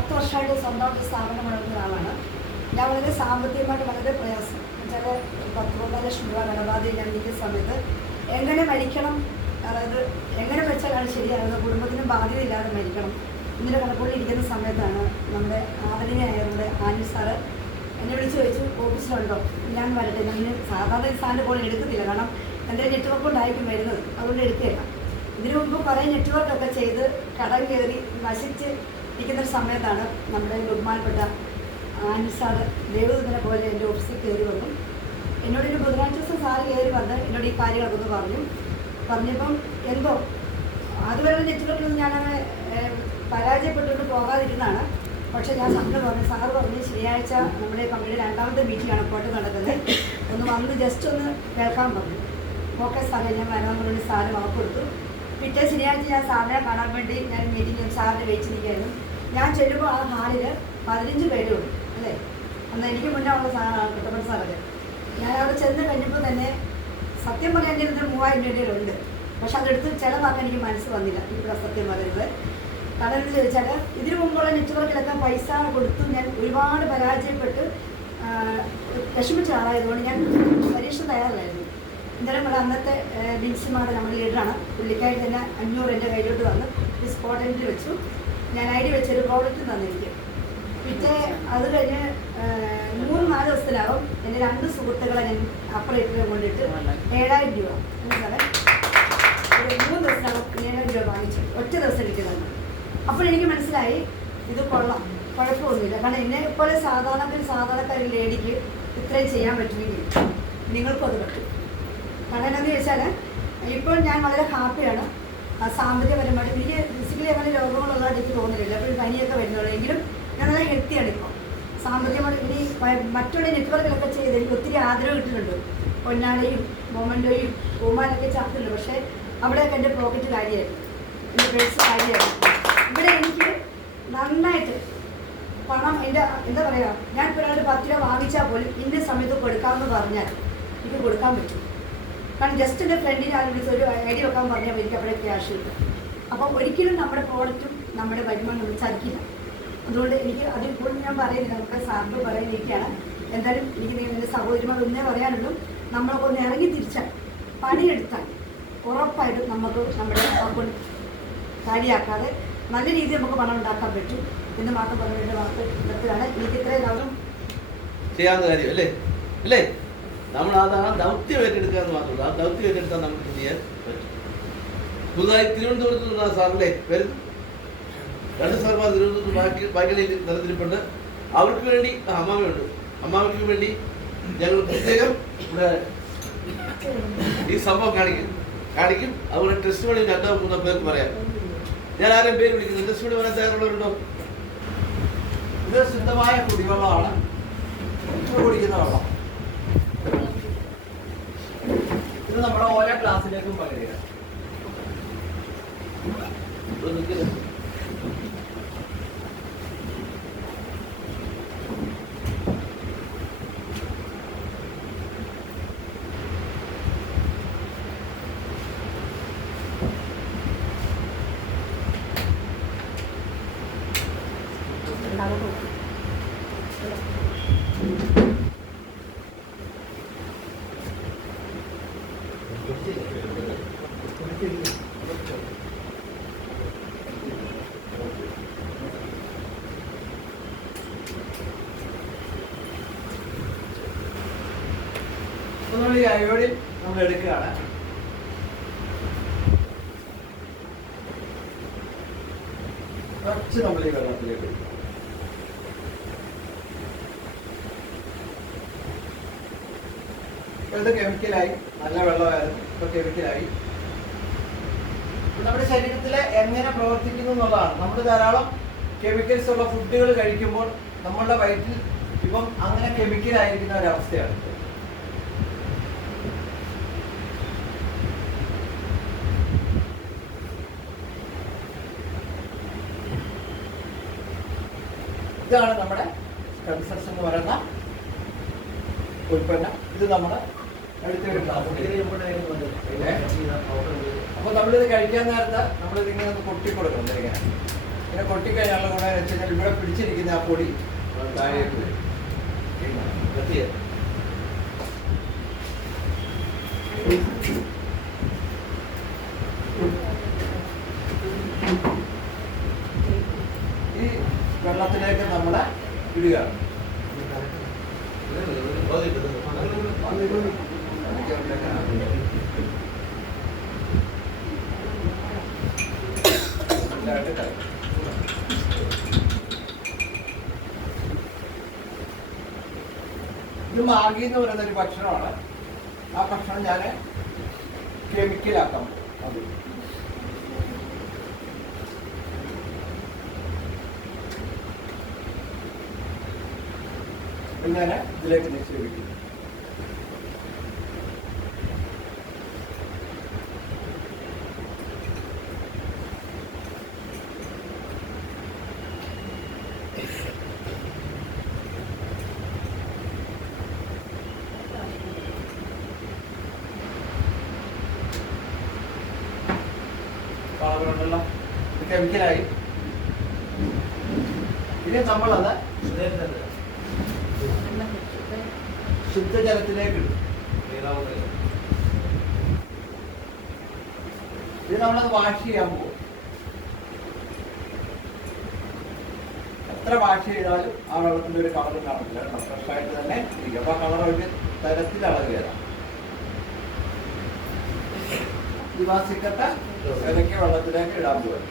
പത്ത് വർഷമായിട്ട് സ്വന്തമായിട്ട് സ്ഥാപനം നടത്തുന്ന ഒരാളാണ്. ഞാൻ വളരെ സാമ്പത്തികമായിട്ട് വളരെ പ്രയാസം. ചില പത്ത് പതിനാല് ലക്ഷം രൂപ കടബാധയിൽ ഞാൻ ഇരിക്കുന്ന സമയത്ത് എങ്ങനെ മരിക്കണം? അതായത് എങ്ങനെ വെച്ചാലാണ് ശരിയാകുന്നത് കുടുംബത്തിന് ബാധ്യത ഇല്ലാതെ മരിക്കണം. ഇന്നലെ കടപ്പുള്ളിൽ ഇരിക്കുന്ന സമയത്താണ് നമ്മുടെ ആദരണീയായവരുടെ ആനി സാറ് എന്നെ വിളിച്ച് ചോദിച്ചു ഓഫീസിലുണ്ടോ? ഞാൻ വരട്ടെ. ഞാൻ സാധാരണ സാറിന്റെ കോൾ എടുക്കത്തില്ല. കാരണം എന്റെ നെറ്റ്വർക്ക് കൊണ്ടായിരിക്കും വരുന്നത്. അതുകൊണ്ട് എടുക്കുകയില്ല. ഇതിനു മുമ്പ് കുറേ നെറ്റ്വർക്കൊക്കെ ചെയ്ത് കടം കയറി നശിച്ച് ഇരിക്കുന്ന സമയത്താണ് നമ്മുടെ ബഹുമാനപ്പെട്ട ആനി സാറ് ദേവദൂതനെ പോലെ എന്റെ ഓഫീസിൽ കയറി വന്നു. എന്നോട് ഒരു ബുധനാഴ്ച ദിവസം സാറ് കയറി വന്ന് എന്നോട് ഈ കാര്യങ്ങളൊക്കെ ഒന്ന് പറഞ്ഞു. പറഞ്ഞപ്പം എന്തോ അതുവരെ നെറ്റ്വർക്കിലൊന്നും ഞാനങ്ങനെ പരാജയപ്പെട്ടുകൊണ്ട് പോകാതിരുന്നതാണ്. പക്ഷേ ഞാൻ സാറിന് പറഞ്ഞു സാറ് പറഞ്ഞു ശനിയാഴ്ച നമ്മുടെ കമ്പനിയുടെ രണ്ടാമത്തെ മീറ്റിംഗാണ് പോയിട്ട് നടക്കുന്നത്. ഒന്ന് വന്ന് ജസ്റ്റ് ഒന്ന് കേൾക്കാൻ പറഞ്ഞു. ഓക്കെ സാറേ ഞാൻ വരാമെന്ന് പറഞ്ഞ് സാറ് വാക്ക് കൊടുത്തു. പിറ്റേ ശനിയാഴ്ച ഞാൻ സാറിനെ കാണാൻ വേണ്ടി ഞാൻ മീറ്റിംഗ് സാറിനെ വെയിറ്റ് നിൽക്കുകയായിരുന്നു ഞാൻ ചെല്ലുമ്പോൾ ആ ഹാളിൽ പതിനഞ്ച് പേരും ഉണ്ട് അല്ലേ? അന്ന് എനിക്ക് മുന്നേ ഉള്ള സാറാണ് കുട്ടപ്പൻ സാറത് ഞാൻ അവിടെ ചെന്ന് കഴിഞ്ഞപ്പോൾ തന്നെ സത്യം പറയാൻ എന്റെ അടുത്ത് മൂവായിരം രൂപയിലുണ്ട് പക്ഷെ അതെടുത്ത് ചിലവാക്കാൻ എനിക്ക് മനസ്സ് വന്നില്ല. ഇവിടെ സത്യം പറയുന്നത്. കാരണം എന്ന് ചോദിച്ചാൽ ഇതിനു മുമ്പുള്ള നെറ്റ്വർക്കിലൊക്കെ പൈസ കൊടുത്തു ഞാൻ ഒരുപാട് പരാജയപ്പെട്ട് വിഷമിച്ച ആളായതുകൊണ്ട് ഞാൻ പരീക്ഷ തയ്യാറില്ലായിരുന്നു എന്തായാലും ഇവിടെ അന്നത്തെ ബിൻസിമാരുടെ നമ്മുടെ ലീഡറാണ്. പുള്ളിക്കാരി തന്നെ അഞ്ഞൂറ് എന്റെ കയ്യിലോട്ട് വന്ന് ഈ സ്പോട്ട് എൻട്രി വെച്ചു. ഞാൻ ഐ ഡി വെച്ചൊരു പ്രോഡക്റ്റ് തന്നിരിക്കും. പിറ്റേ അത് കഴിഞ്ഞ് മൂന്ന് നാല് ദിവസത്തിലാവും എന്റെ രണ്ട് സുഹൃത്തുക്കളെ ഞാൻ അപ്പുറം കൊണ്ടിട്ട് ഏഴായിരം രൂപ. ഒരു മൂന്ന് ദിവസത്തിനകം ഏഴായിരം രൂപ വാങ്ങിച്ചു. ഒറ്റ ദിവസം എനിക്ക് തന്നു. അപ്പോൾ എനിക്ക് മനസ്സിലായി ഇത് കൊള്ളാം. കുഴപ്പമൊന്നുമില്ല. കാരണം എന്നെ പോലെ സാധാരണ സാധാരണക്കാരി ലേഡിക്ക് ഇത്രയും ചെയ്യാൻ പറ്റുമെങ്കിൽ നിങ്ങൾക്കും അത് പറ്റും. കാരണം എന്താണെന്ന് ചോദിച്ചാൽ ഇപ്പോൾ ഞാൻ വളരെ ഹാപ്പിയാണ് സാമ്പത്തികപരമായിട്ട് എനിക്ക് ഫിസിക്കലി അങ്ങനെ രോഗങ്ങളുള്ളതായിട്ട് എനിക്ക് തോന്നുന്നില്ല. അപ്പോൾ പനിയൊക്കെ വരുന്നുള്ളൂ എങ്കിലും ഞാൻ നല്ല ഹെൽത്തിയാണ് ഇപ്പോൾ സാമ്പത്തികമായിട്ട് ഇനി മറ്റുള്ള നെറ്റ്വർക്കിലൊക്കെ ചെയ്ത് എനിക്ക് ഒത്തിരി ആദരവ് കിട്ടുന്നുണ്ട്. പൊന്നാളിയും മൊമൻഡോയും ഓമാനൊക്കെ ചാർത്തുന്നുണ്ട് പക്ഷേ അവിടെയൊക്കെ എന്റെ പോക്കറ്റ് കാര്യമായിരുന്നു. എന്റെ പേഴ്സ് കാര്യമായിരുന്നു. ഇവിടെ എനിക്ക് നന്നായിട്ട് പണം എന്റെ എന്താ പറയുക ഞാൻ ഇപ്പോൾ ഒരാളുടെ പത്ത് രൂപ വാങ്ങിച്ചാൽ പോലും ഇന്ന സമയത്ത് കൊടുക്കാമെന്ന് പറഞ്ഞാൽ എനിക്ക് കൊടുക്കാൻ പറ്റും. കാരണം ജസ്റ്റ് എന്റെ ഫ്രണ്ടിന് ആരും വിളിച്ച് ഒരു ഐ ഡി വെക്കാൻ പറഞ്ഞാൽ എനിക്ക് അവിടെ ക്യാഷ് കിട്ടും അപ്പോൾ ഒരിക്കലും നമ്മുടെ പ്രോഡക്റ്റും നമ്മുടെ വരുമാനം നമ്മൾ ചതിക്കില്ല. അതുകൊണ്ട് എനിക്ക് അതിൽ കൂടുതൽ ഞാൻ പറയുന്നില്ല. നമുക്ക് സാറിന് പറയുന്നിരിക്കുകയാണ്. എന്തായാലും എനിക്ക് എന്റെ സഹോദരിമാർ ഒന്നേ പറയാനുള്ളൂ. നമ്മളൊക്കെ ഒന്ന് ഇറങ്ങി തിരിച്ചാൽ പണിയെടുത്താൽ ഉറപ്പായിട്ടും നമുക്ക് നമ്മുടെ അക്കൗണ്ട് കാര്യമാക്കാതെ നല്ല രീതിയിൽ നമുക്ക് പണം ഉണ്ടാക്കാൻ പറ്റും എന്ന് മാത്രം പറഞ്ഞ വാർത്ത നിർത്തുകയാണ്. എനിക്ക് ഇത്രയും ചെയ്യാവുന്ന കാര്യം അല്ലേ? അല്ലേ? നമ്മൾ അത് ആ ദൗത്യം ഏറ്റെടുക്കുക എന്ന് മാത്രമല്ല ആ ദൗത്യം ഏറ്റെടുത്താൽ നമുക്ക് ചെയ്യാൻ പറ്റും? പുതുതായി തിരുവനന്തപുരത്ത് നിന്നാ സാറല്ലേ വരുന്നു രണ്ട് സാർമാർ തിരുവനന്തപുരത്ത് ബാക്കി ബാക്കിയിൽ നിലനിൽപ്പുണ്ട് അവർക്ക് വേണ്ടി അമ്മാവയുണ്ട് അമ്മാവയ്ക്ക് വേണ്ടി ഞങ്ങൾ പ്രത്യേകം ഇവിടെ ഈ സംഭവം കാണിക്കും. കാണിക്കും. അതുപോലെ ടെസ്റ്റ് മണി രണ്ടോ മൂന്നോ പേർക്ക് പറയാം. ഞാൻ ആരെയും പേര് വിളിക്കുന്നു ടെസ്റ്റ് മണി പറയാൻ തയ്യാറുള്ളവരുണ്ടോ? ഇത് ശുദ്ധമായ കുടിവെള്ളമാണ്. കുടിക്കുന്ന വെള്ളം. ഇത് നമ്മുടെ ഓരോ ക്ലാസ്സിലേക്കും പകരുക ഇവിടെ നിൽക്കരുത്. അപ്പൊ നമ്മൾ ഈ നമ്മൾ എടുക്കുകയാണ്. കുറച്ച് നമ്മൾ ഈ വെള്ളത്തിലേക്ക്. ഇത് കെമിക്കലായി നല്ല വെള്ളമായിരുന്നു ഇപ്പൊ കെമിക്കലായി. നമ്മുടെ ശരീരത്തിൽ എങ്ങനെ പ്രവർത്തിക്കുന്നു എന്നുള്ളതാണ്. നമ്മൾ ധാരാളം കെമിക്കൽസ് ഉള്ള ഫുഡുകൾ കഴിക്കുമ്പോൾ നമ്മളുടെ വയറ്റിൽ ഇപ്പം അങ്ങനെ കെമിക്കൽ ആയിരിക്കുന്ന ഒരവസ്ഥയാണ്. ഇതാണ് നമ്മുടെ കൺസൾസ് എന്ന് പറയുന്ന ഉൽപ്പന്നം. ഇത് നമ്മൾ അപ്പൊ നമ്മളിത് കഴിക്കാൻ നേരത്ത് നമ്മളിത് ഇങ്ങനെ ഒന്ന് കൊട്ടി കൊടുക്കണം ഇങ്ങനെ കൊട്ടിക്കഴിഞ്ഞാൽ ഗുണം വെച്ച് കഴിഞ്ഞാൽ ഇവിടെ പിടിച്ചിരിക്കുന്ന ആ പൊടി താഴേക്ക് ഈ വെള്ളത്തിലേക്ക് നമ്മൾ ഇടുക. ഇത് മാഗി എന്ന് പറയുന്ന ഒരു ഭക്ഷണമാണ്. ആ ഭക്ഷണം ഞാൻ കെമിക്കലാക്കാം അത്. ഞാൻ ഇതിലേക്ക് നിക്ഷേപിക്കും കളറുണ്ടല്ലോ ഇത് കെമിക്കലായി ഇനി നമ്മളത് ശുദ്ധജലത്തിലേക്ക് ഇത് നമ്മളത് വാഷ് ചെയ്യാൻ പോകും എത്ര വാഷ് ചെയ്താലും ആ വെള്ളത്തിന്റെ ഒരു കളർ കാണില്ല ഫ്രഷ് ആയിട്ട് തന്നെ ഇരിക്കും. അപ്പൊ കളർ ഒരു തരത്തിൽ അളകുകയാണ് ദിവാസിക്കത്തെ ഇടയ്ക്ക് വെള്ളത്തിലേക്ക് ഇടാൻ പോകും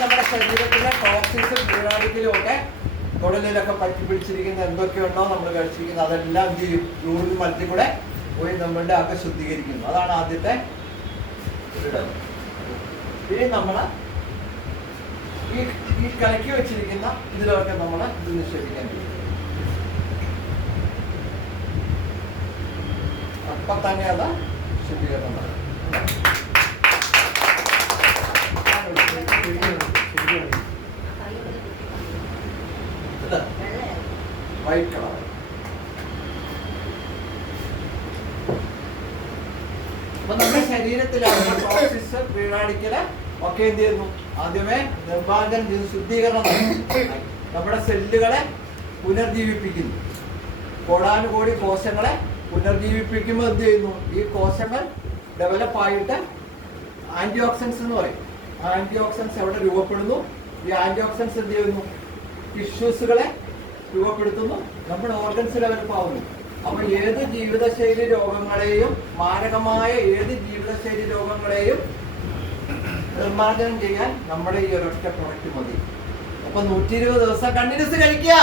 നമ്മുടെ ശരീരത്തിലെ ഒക്കെ പറ്റി പിടിച്ചിരിക്കുന്ന എന്തൊക്കെയുണ്ടോ നമ്മൾ കഴിച്ചിരിക്കുന്നത്. അതെല്ലാം എന്ത് ചെയ്യും യൂറിൻ മലത്തിൽ കൂടെ പോയി നമ്മളുടെ ഒക്കെ ശുദ്ധീകരിക്കുന്നു. അതാണ് ആദ്യത്തെ ഇനി നമ്മൾ ഈ ഈ കലക്കി വെച്ചിരിക്കുന്ന ഇതിലൊക്കെ നമ്മൾ ഇത് നിക്ഷേപിക്കാൻ ചെയ്യും അപ്പം തന്നെ അത് ശുദ്ധീകരണം വൈറ്റ് കളർ അപ്പൊ നമ്മുടെ ശരീരത്തിലാണ് ടോക്സിസ് പീഴാടിക്കൽ ഒക്കെ എന്ത് ചെയ്യുന്നു? ആദ്യമേ നിർമ്മാർജനം ശുദ്ധീകരണം നമ്മുടെ സെല്ലുകളെ പുനർജീവിപ്പിക്കുന്നു. കോടാനുകോടി കോശങ്ങളെ പുനർജീവിപ്പിക്കുമ്പോൾ എന്ത് ചെയ്യുന്നു? ഈ കോശങ്ങൾ ഡെവലപ്പ് ആയിട്ട് ആന്റി ഓക്സിഡൻസ് എന്ന് പറയും. ആന്റി ഓക്സിഡൻസ് എവിടെ രൂപപ്പെടുന്നു? ഈ ആന്റി ഓക്സിഡൻസ് എന്ത് ചെയ്യുന്നു? ടിഷ്യൂസുകളെ രൂപപ്പെടുത്തുന്നു. നമ്മുടെ ഓർഗൻസ് ഡെവലപ്പ് ആവുന്നു അപ്പൊ ഏത് ജീവിതശൈലി രോഗങ്ങളെയും മാരകമായ ഏത് ജീവിതശൈലി രോഗങ്ങളെയും നിർമ്മാർജനം ചെയ്യാൻ നമ്മുടെ ഈ ഒരൊറ്റ പ്രൊഡക്റ്റ് മതി. അപ്പൊ നൂറ്റി ഇരുപത് ദിവസം കണ്ടിന്യൂസ് കഴിക്കുക.